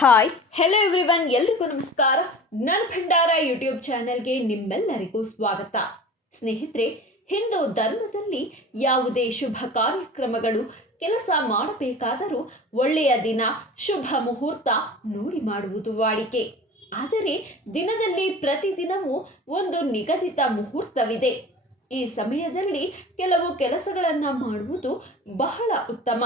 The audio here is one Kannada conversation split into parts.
ಹಾಯ್ ಹೆಲೋ ಎವ್ರಿವನ್ ಎಲ್ರಿಗೂ ನಮಸ್ಕಾರ. ನನ್ನ ಭಂಡಾರ ಯೂಟ್ಯೂಬ್ ಚಾನೆಲ್ಗೆ ನಿಮ್ಮೆಲ್ಲರಿಗೂ ಸ್ವಾಗತ. ಸ್ನೇಹಿತರೆ, ಹಿಂದೂ ಧರ್ಮದಲ್ಲಿ ಯಾವುದೇ ಶುಭ ಕಾರ್ಯಕ್ರಮಗಳು ಕೆಲಸ ಮಾಡಬೇಕಾದರೂ ಒಳ್ಳೆಯ ದಿನ, ಶುಭ ಮುಹೂರ್ತ ನೋಡಿ ಮಾಡುವುದು ವಾಡಿಕೆ. ಆದರೆ ದಿನದಲ್ಲಿ ಪ್ರತಿದಿನವೂ ಒಂದು ನಿಗದಿತ ಮುಹೂರ್ತವಿದೆ. ಈ ಸಮಯದಲ್ಲಿ ಕೆಲವು ಕೆಲಸಗಳನ್ನು ಮಾಡುವುದು ಬಹಳ ಉತ್ತಮ.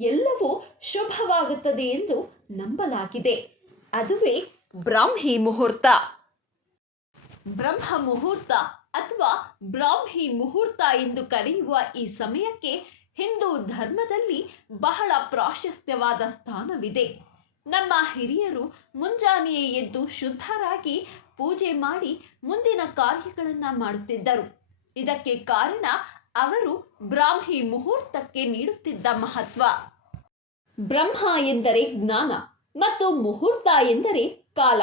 ಎಲ್ಲವೂ ಶುಭವಾಗುತ್ತದೆ ಎಂದು ನಂಬಲಾಗಿದೆ. ಅದುವೇ ಬ್ರಾಹ್ಮಿ ಮುಹೂರ್ತ. ಬ್ರಹ್ಮ ಮುಹೂರ್ತ ಅಥವಾ ಬ್ರಾಹ್ಮಿ ಮುಹೂರ್ತ ಎಂದು ಕರೆಯುವ ಈ ಸಮಯಕ್ಕೆ ಹಿಂದೂ ಧರ್ಮದಲ್ಲಿ ಬಹಳ ಪ್ರಾಶಸ್ತ್ಯವಾದ ಸ್ಥಾನವಿದೆ. ನಮ್ಮ ಹಿರಿಯರು ಮುಂಜಾನೆಯೇ ಎದ್ದು ಶುದ್ಧರಾಗಿ ಪೂಜೆ ಮಾಡಿ ಮುಂದಿನ ಕಾರ್ಯಗಳನ್ನು ಮಾಡುತ್ತಿದ್ದರು. ಇದಕ್ಕೆ ಕಾರಣ ಅವರು ಬ್ರಾಹ್ಮಿ ಮುಹೂರ್ತಕ್ಕೆ ನೀಡುತ್ತಿದ್ದ ಮಹತ್ವ. ಬ್ರಹ್ಮ ಎಂದರೆ ಜ್ಞಾನ ಮತ್ತು ಮುಹೂರ್ತ ಎಂದರೆ ಕಾಲ.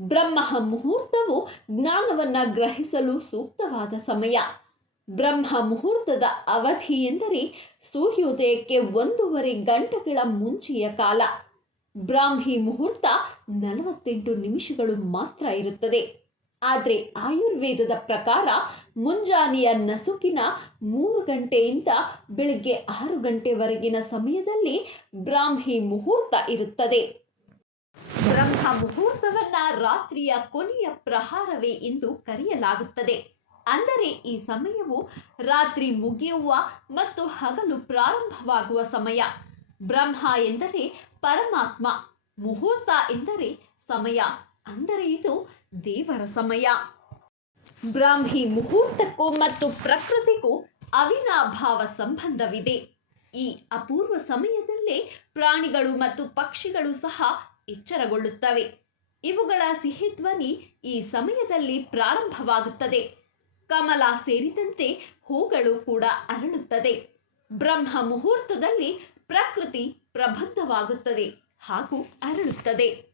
ಬ್ರಹ್ಮ ಮುಹೂರ್ತವು ಜ್ಞಾನವನ್ನು ಗ್ರಹಿಸಲು ಸೂಕ್ತವಾದ ಸಮಯ. ಬ್ರಹ್ಮ ಮುಹೂರ್ತದ ಅವಧಿ ಎಂದರೆ ಸೂರ್ಯೋದಯಕ್ಕೆ ಒಂದೂವರೆ ಗಂಟೆಗಳ ಮುಂಚೆಯ ಕಾಲ. ಬ್ರಾಹ್ಮಿ ಮುಹೂರ್ತ ನಲವತ್ತೆಂಟು ನಿಮಿಷಗಳು ಮಾತ್ರ ಇರುತ್ತದೆ. ಆದರೆ ಆಯುರ್ವೇದದ ಪ್ರಕಾರ ಮುಂಜಾನೆಯ ನಸುಕಿನ ಮೂರು ಗಂಟೆಯಿಂದ ಬೆಳಗ್ಗೆ ಆರು ಗಂಟೆವರೆಗಿನ ಸಮಯದಲ್ಲಿ ಬ್ರಾಹ್ಮಿ ಮುಹೂರ್ತ ಇರುತ್ತದೆ. ಬ್ರಹ್ಮ ಮುಹೂರ್ತವನ್ನು ರಾತ್ರಿಯ ಕೊನೆಯ ಪ್ರಹಾರವೇ ಎಂದು ಕರೆಯಲಾಗುತ್ತದೆ. ಅಂದರೆ ಈ ಸಮಯವು ರಾತ್ರಿ ಮುಗಿಯುವ ಮತ್ತು ಹಗಲು ಪ್ರಾರಂಭವಾಗುವ ಸಮಯ. ಬ್ರಹ್ಮ ಎಂದರೆ ಪರಮಾತ್ಮ, ಮುಹೂರ್ತ ಎಂದರೆ ಸಮಯ. ಅಂದರೆ ಇದು ದೇವರ ಸಮಯ. ಬ್ರಾಹ್ಮಿ ಮುಹೂರ್ತಕ್ಕೂ ಮತ್ತು ಪ್ರಕೃತಿಗೂ ಅವಿನಾಭಾವ ಸಂಬಂಧವಿದೆ. ಈ ಅಪೂರ್ವ ಸಮಯದಲ್ಲೇ ಪ್ರಾಣಿಗಳು ಮತ್ತು ಪಕ್ಷಿಗಳು ಸಹ ಎಚ್ಚರಗೊಳ್ಳುತ್ತವೆ. ಇವುಗಳ ಸಿಹಿ ಧ್ವನಿ ಈ ಸಮಯದಲ್ಲಿ ಪ್ರಾರಂಭವಾಗುತ್ತದೆ. ಕಮಲ ಸೇರಿದಂತೆ ಹೂಗಳು ಕೂಡ ಅರಳುತ್ತದೆ. ಬ್ರಹ್ಮ ಮುಹೂರ್ತದಲ್ಲಿ ಪ್ರಕೃತಿ ಪ್ರಬುದ್ಧವಾಗುತ್ತದೆ ಹಾಗೂ ಅರಳುತ್ತದೆ.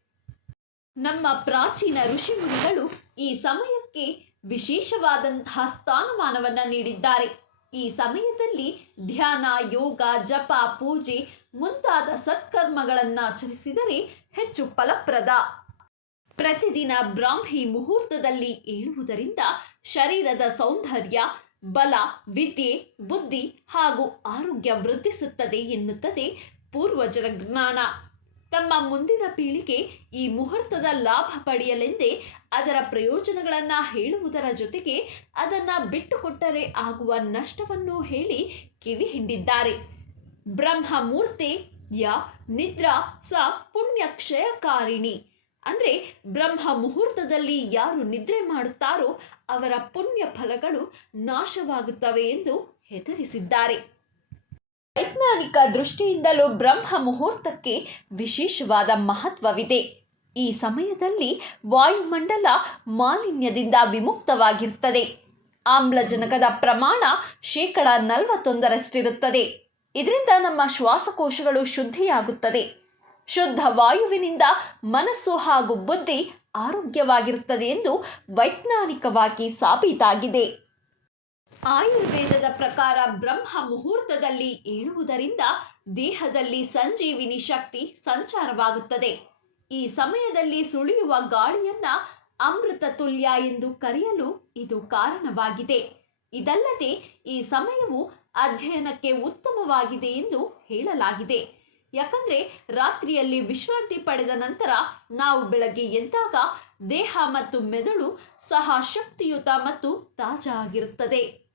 ನಮ್ಮ ಪ್ರಾಚೀನ ಋಷಿಮುನಿಗಳು ಈ ಸಮಯಕ್ಕೆ ವಿಶೇಷವಾದಂತಹ ಸ್ಥಾನಮಾನವನ್ನು ನೀಡಿದ್ದಾರೆ. ಈ ಸಮಯದಲ್ಲಿ ಧ್ಯಾನ, ಯೋಗ, ಜಪ, ಪೂಜೆ ಮುಂತಾದ ಸತ್ಕರ್ಮಗಳನ್ನು ಆಚರಿಸಿದರೆ ಹೆಚ್ಚು ಫಲಪ್ರದ. ಪ್ರತಿದಿನ ಬ್ರಾಹ್ಮಿ ಮುಹೂರ್ತದಲ್ಲಿ ಏಳುವುದರಿಂದ ಶರೀರದ ಸೌಂದರ್ಯ, ಬಲ, ವಿದ್ಯೆ, ಬುದ್ಧಿ ಹಾಗೂ ಆರೋಗ್ಯ ವೃದ್ಧಿಸುತ್ತದೆ ಎನ್ನುತ್ತದೆ ಪೂರ್ವಜರ ಜ್ಞಾನ. ತಮ್ಮ ಮುಂದಿನ ಪೀಳಿಗೆ ಈ ಮುಹೂರ್ತದ ಲಾಭ ಪಡೆಯಲೆಂದೇ ಅದರ ಪ್ರಯೋಜನಗಳನ್ನು ಹೇಳುವುದರ ಜೊತೆಗೆ ಅದನ್ನು ಬಿಟ್ಟುಕೊಟ್ಟರೆ ಆಗುವ ನಷ್ಟವನ್ನು ಹೇಳಿ ಕಿವಿ ಹಿಂಡಿದ್ದಾರೆ. ಬ್ರಹ್ಮಮೂರ್ತಿ ಯ ನಿದ್ರಾ ಸ ಪುಣ್ಯಕ್ಷಯಕಾರಿಣಿ. ಅಂದರೆ ಬ್ರಹ್ಮ ಮುಹೂರ್ತದಲ್ಲಿ ಯಾರು ನಿದ್ರೆ ಮಾಡುತ್ತಾರೋ ಅವರ ಪುಣ್ಯ ಫಲಗಳು ನಾಶವಾಗುತ್ತವೆ ಎಂದು ಹೆದರಿಸಿದ್ದಾರೆ. ವೈಜ್ಞಾನಿಕ ದೃಷ್ಟಿಯಿಂದಲೂ ಬ್ರಹ್ಮ ಮುಹೂರ್ತಕ್ಕೆ ವಿಶೇಷವಾದ ಮಹತ್ವವಿದೆ. ಈ ಸಮಯದಲ್ಲಿ ವಾಯುಮಂಡಲ ಮಾಲಿನ್ಯದಿಂದ ವಿಮುಕ್ತವಾಗಿರುತ್ತದೆ. ಆಮ್ಲಜನಕದ ಪ್ರಮಾಣ ಶೇಕಡ ನಲವತ್ತೊಂದರಷ್ಟಿರುತ್ತದೆ. ಇದರಿಂದ ನಮ್ಮ ಶ್ವಾಸಕೋಶಗಳು ಶುದ್ಧಿಯಾಗುತ್ತದೆ. ಶುದ್ಧ ವಾಯುವಿನಿಂದ ಮನಸ್ಸು ಹಾಗೂ ಬುದ್ಧಿ ಆರೋಗ್ಯವಾಗಿರುತ್ತದೆ ಎಂದು ವೈಜ್ಞಾನಿಕವಾಗಿ ಸಾಬೀತಾಗಿದೆ. ಆಯುರ್ವೇದದ ಪ್ರಕಾರ ಬ್ರಹ್ಮ ಮುಹೂರ್ತದಲ್ಲಿ ಏಳುವುದರಿಂದ ದೇಹದಲ್ಲಿ ಸಂಜೀವಿನಿ ಶಕ್ತಿ ಸಂಚಾರವಾಗುತ್ತದೆ. ಈ ಸಮಯದಲ್ಲಿ ಸುಳಿಯುವ ಗಾಳಿಯನ್ನ ಅಮೃತ ತುಲ್ಯ ಎಂದು ಕರೆಯಲು ಇದು ಕಾರಣವಾಗಿದೆ. ಇದಲ್ಲದೆ ಈ ಸಮಯವು ಅಧ್ಯಯನಕ್ಕೆ ಉತ್ತಮವಾಗಿದೆ ಎಂದು ಹೇಳಲಾಗಿದೆ. ಯಾಕಂದ್ರೆ ರಾತ್ರಿಯಲ್ಲಿ ವಿಶ್ರಾಂತಿ ಪಡೆದ ನಂತರ ನಾವು ಬೆಳಗ್ಗೆ ಎದ್ದಾಗ ದೇಹ ಮತ್ತು ಮೆದುಳು ಸಹ ಶಕ್ತಿಯುತ ಮತ್ತು ತಾಜಾ ಆಗಿರುತ್ತದೆ.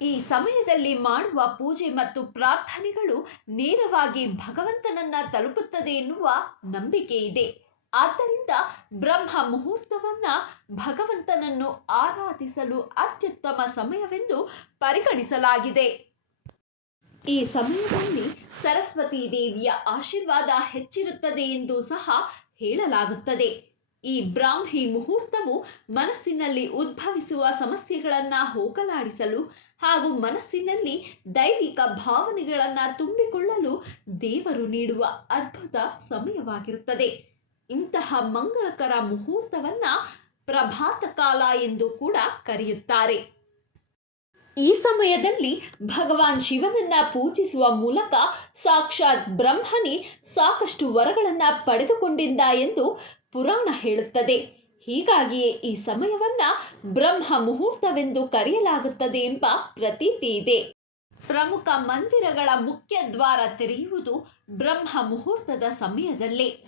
ಈ ಸಮಯದಲ್ಲಿ ಮಾಡುವ ಪೂಜೆ ಮತ್ತು ಪ್ರಾರ್ಥನೆಗಳು ನೇರವಾಗಿ ಭಗವಂತನನ್ನ ತಲುಪುತ್ತದೆ ಎನ್ನುವ ನಂಬಿಕೆ ಇದೆ. ಆದ್ದರಿಂದ ಬ್ರಹ್ಮ ಮುಹೂರ್ತವನ್ನ ಭಗವಂತನನ್ನು ಆರಾಧಿಸಲು ಅತ್ಯುತ್ತಮ ಸಮಯವೆಂದು ಪರಿಗಣಿಸಲಾಗಿದೆ. ಈ ಸಮಯದಲ್ಲಿ ಸರಸ್ವತಿ ದೇವಿಯ ಆಶೀರ್ವಾದ ಹೆಚ್ಚಿರುತ್ತದೆ ಎಂದು ಸಹ ಹೇಳಲಾಗುತ್ತದೆ. ಈ ಬ್ರಾಹ್ಮಿ ಮುಹೂರ್ತವು ಮನಸ್ಸಿನಲ್ಲಿ ಉದ್ಭವಿಸುವ ಸಮಸ್ಯೆಗಳನ್ನು ಹೋಗಲಾಡಿಸಲು ಹಾಗೂ ಮನಸ್ಸಿನಲ್ಲಿ ದೈವಿಕ ಭಾವನೆಗಳನ್ನು ತುಂಬಿಕೊಳ್ಳಲು ದೇವರು ನೀಡುವ ಅದ್ಭುತ ಸಮಯವಾಗಿರುತ್ತದೆ. ಇಂತಹ ಮಂಗಳಕರ ಮುಹೂರ್ತವನ್ನು ಪ್ರಭಾತ ಕಾಲ ಎಂದು ಕೂಡ ಕರೆಯುತ್ತಾರೆ. ಈ ಸಮಯದಲ್ಲಿ ಭಗವಾನ್ ಶಿವನನ್ನ ಪೂಜಿಸುವ ಮೂಲಕ ಸಾಕ್ಷಾತ್ ಬ್ರಹ್ಮನಿ ಸಾಕಷ್ಟು ವರಗಳನ್ನು ಪಡೆದುಕೊಂಡಿದ್ದ ಎಂದು ಪುರಾಣ ಹೇಳುತ್ತದೆ. ಹೀಗಾಗಿಯೇ ಈ ಸಮಯವನ್ನ ಬ್ರಹ್ಮ ಮುಹೂರ್ತವೆಂದು ಕರೆಯಲಾಗುತ್ತದೆ ಎಂಬ ಪ್ರತೀತಿ ಇದೆ. ಪ್ರಮುಖ ಮಂದಿರಗಳ ಮುಖ್ಯ ದ್ವಾರ ತೆರೆಯುವುದು ಬ್ರಹ್ಮ ಮುಹೂರ್ತದ ಸಮಯದಲ್ಲೇ.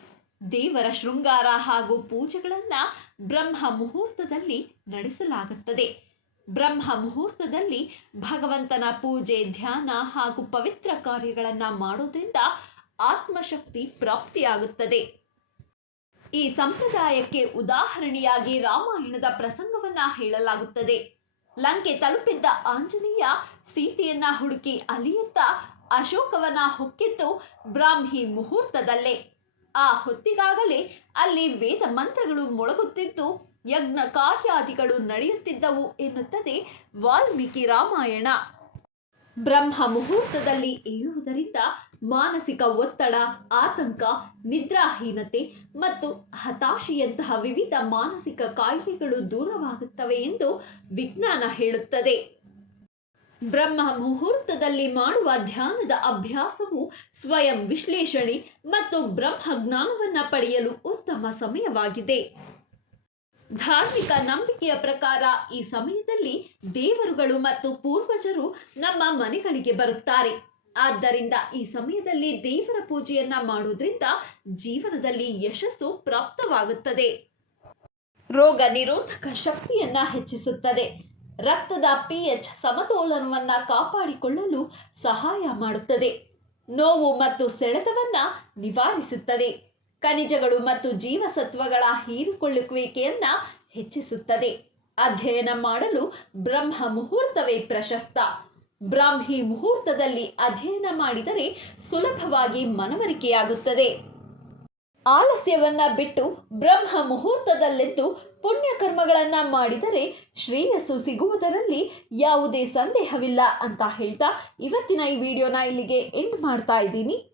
ದೇವರ ಶೃಂಗಾರ ಹಾಗೂ ಪೂಜೆಗಳನ್ನು ಬ್ರಹ್ಮ ಮುಹೂರ್ತದಲ್ಲಿ ನಡೆಸಲಾಗುತ್ತದೆ. ಬ್ರಹ್ಮ ಮುಹೂರ್ತದಲ್ಲಿ ಭಗವಂತನ ಪೂಜೆ, ಧ್ಯಾನ ಹಾಗೂ ಪವಿತ್ರ ಕಾರ್ಯಗಳನ್ನು ಮಾಡೋದ್ರಿಂದ ಆತ್ಮಶಕ್ತಿ ಪ್ರಾಪ್ತಿಯಾಗುತ್ತದೆ. ಈ ಸಂಪ್ರದಾಯಕ್ಕೆ ಉದಾಹರಣೆಯಾಗಿ ರಾಮಾಯಣದ ಪ್ರಸಂಗವನ್ನ ಹೇಳಲಾಗುತ್ತದೆ. ಲಂಕೆ ತಲುಪಿದ್ದ ಆಂಜನೇಯ ಸೀತೆಯನ್ನ ಹುಡುಕಿ ಅಲಿಯುತ್ತ ಅಶೋಕವನ ಹೊಕ್ಕಿದ್ದು ಬ್ರಾಹ್ಮಿ ಮುಹೂರ್ತದಲ್ಲೇ. ಆ ಹೊತ್ತಿಗಾಗಲೇ ಅಲ್ಲಿ ವೇದ ಮಂತ್ರಗಳು ಮೊಳಗುತ್ತಿದ್ದು, ಯಜ್ಞ ಕಾರ್ಯಾದಿಗಳು ನಡೆಯುತ್ತಿದ್ದವು ಎನ್ನುತ್ತದೆ ವಾಲ್ಮೀಕಿ ರಾಮಾಯಣ. ಬ್ರಹ್ಮ ಮುಹೂರ್ತದಲ್ಲಿ ಏಳುವುದರಿಂದ ಮಾನಸಿಕ ಒತ್ತಡ, ಆತಂಕ, ನಿದ್ರಾಹೀನತೆ ಮತ್ತು ಹತಾಶೆಯಂತಹ ವಿವಿಧ ಮಾನಸಿಕ ಕಾಯಿಲೆಗಳು ದೂರವಾಗುತ್ತವೆ ಎಂದು ವಿಜ್ಞಾನ ಹೇಳುತ್ತದೆ. ಬ್ರಹ್ಮ ಮುಹೂರ್ತದಲ್ಲಿ ಮಾಡುವ ಧ್ಯಾನದ ಅಭ್ಯಾಸವು ಸ್ವಯಂ ವಿಶ್ಲೇಷಣೆ ಮತ್ತು ಬ್ರಹ್ಮ ಜ್ಞಾನವನ್ನು ಪಡೆಯಲು ಉತ್ತಮ ಸಮಯವಾಗಿದೆ. ಧಾರ್ಮಿಕ ನಂಬಿಕೆಯ ಪ್ರಕಾರ ಈ ಸಮಯದಲ್ಲಿ ದೇವರುಗಳು ಮತ್ತು ಪೂರ್ವಜರು ನಮ್ಮ ಮನೆಗಳಿಗೆ ಬರುತ್ತಾರೆ. ಆದ್ದರಿಂದ ಈ ಸಮಯದಲ್ಲಿ ದೇವರ ಪೂಜೆಯನ್ನ ಮಾಡೋದ್ರಿಂದ ಜೀವನದಲ್ಲಿ ಯಶಸ್ಸು ಪ್ರಾಪ್ತವಾಗುತ್ತದೆ. ರೋಗ ನಿರೋಧಕ ಶಕ್ತಿಯನ್ನ ಹೆಚ್ಚಿಸುತ್ತದೆ. ರಕ್ತದ ಪಿ ಎಚ್ ಸಮತೋಲನವನ್ನ ಕಾಪಾಡಿಕೊಳ್ಳಲು ಸಹಾಯ ಮಾಡುತ್ತದೆ. ನೋವು ಮತ್ತು ಸೆಳೆತವನ್ನ ನಿವಾರಿಸುತ್ತದೆ. ಖನಿಜಗಳು ಮತ್ತು ಜೀವಸತ್ವಗಳ ಹೀರಿಕೊಳ್ಳುವಿಕೆಯನ್ನ ಹೆಚ್ಚಿಸುತ್ತದೆ. ಅಧ್ಯಯನ ಮಾಡಲು ಬ್ರಹ್ಮ ಮುಹೂರ್ತವೇ ಪ್ರಶಸ್ತ. ಬ್ರಾಹ್ಮಿ ಮುಹೂರ್ತದಲ್ಲಿ ಅಧ್ಯಯನ ಮಾಡಿದರೆ ಸುಲಭವಾಗಿ ಮನವರಿಕೆಯಾಗುತ್ತದೆ. ಆಲಸ್ಯವನ್ನ ಬಿಟ್ಟು ಬ್ರಹ್ಮ ಮುಹೂರ್ತದಲ್ಲೆದ್ದು ಪುಣ್ಯ ಕರ್ಮಗಳನ್ನ ಮಾಡಿದರೆ ಶ್ರೇಯಸ್ಸು ಸಿಗುವುದರಲ್ಲಿ ಯಾವುದೇ ಸಂದೇಹವಿಲ್ಲ ಅಂತ ಹೇಳ್ತಾ ಇವತ್ತಿನ ಈ ವಿಡಿಯೋನ ಇಲ್ಲಿಗೆ ಎಂಡ್ ಮಾಡ್ತಾ ಇದ್ದೀನಿ.